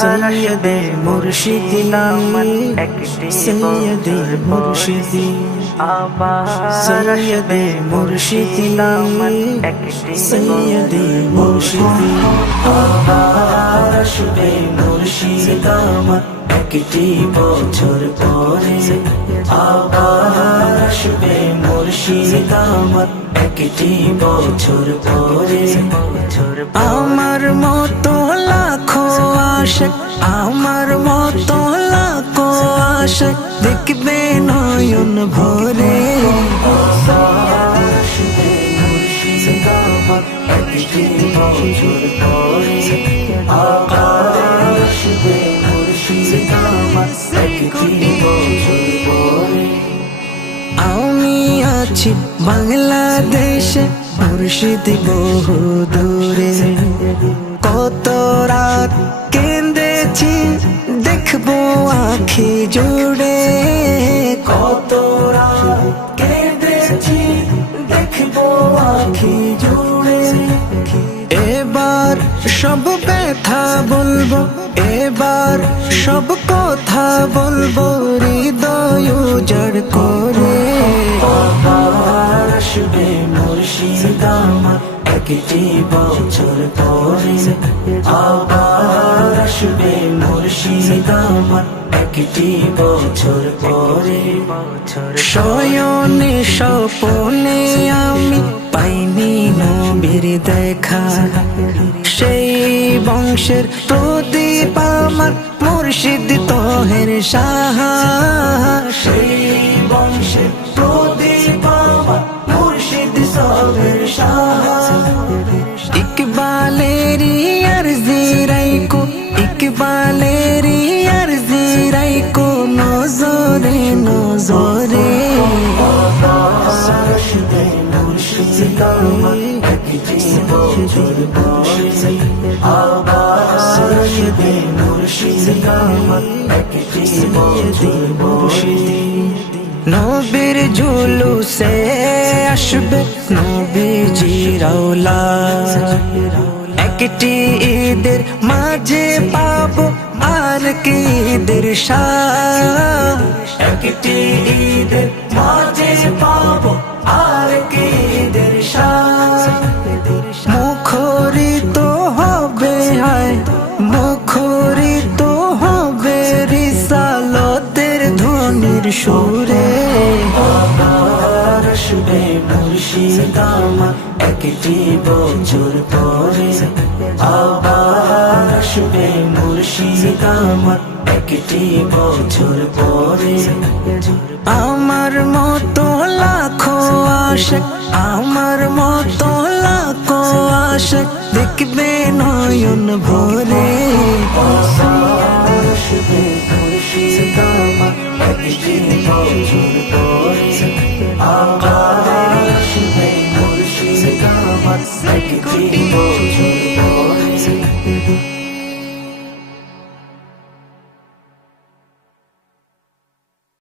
সৈয়দে মুর্শিদি সৈয়দে মুর্শিদি সৈয়দে মুর্শিদি সৈয়দে মুর্শিদি আবার আসবে মুর্শিদ আমার একটি বছর পরে আবার আসবে মুর্শিদ আমার একটি বছর পরে আমার মতো লাখো আশিক আমার মতো লাখো আশিক দেখবে নয়ন ভরে আসবে মুর্শিদ আমার একটি বছর পরে আবার আসবে মুর্শিদ আমার একটি বছর পরে আমি আছি বাংলাদেশে মুর্শিদ বহু দূরে কত রাত কেঁদেছি দেখবো আঁখি জুড়ে কত রাত কেঁদেছি দেখবো আঁখি জুড়ে এবার সব ব্যথা বলবো এবার সব কথা বলবো হৃদয় উজাড় করে আবার আসবে মুর্শিদ আমার একটি বছর পরে আবার আসবে মুর্শিদ আমার একটি বছর পরে শয়নে স্বপনে আমি পাইনি নবীর দেখা সেই বংশের প্রদীপ আমার মুর্শিদ তোহের শাহ সেই বংশের প্রদীপ আমার মুর্শিদ তোহের শাহ ইকবালেরি আরজি রাইকো ইকবালেরি আরজি রাইকো নজরে নজরে আসবে মুর্শিদ আমার একটি বছর পরে আবার আসবে মুর্শিদ আমার একটি বছর পরে নবীর জুলুসে আসবে নবীজির আওলাদ একটি ঈদের মাঝে পাবো আর কি ঈদের শান একটি ঈদের মাঝে পাবো আর কি ঈদের শান মুখরিত হবে হায় মুখরিত হবে রিসালতের ধ্বনির সুরে আবার আসবে মুর্শিদ আমার একটি বছর পরে আবার আসবে মুর্শিদ আমার একটি বছর পরে আমার মতো লাখো আশিক আমার মতো লাখো আশিক দেখবে নয়ন ভরে আসবে মুর্শিদ আমার একটি বছর পরে আবার আসবে মুর্শিদ আমার একটি বছর পরে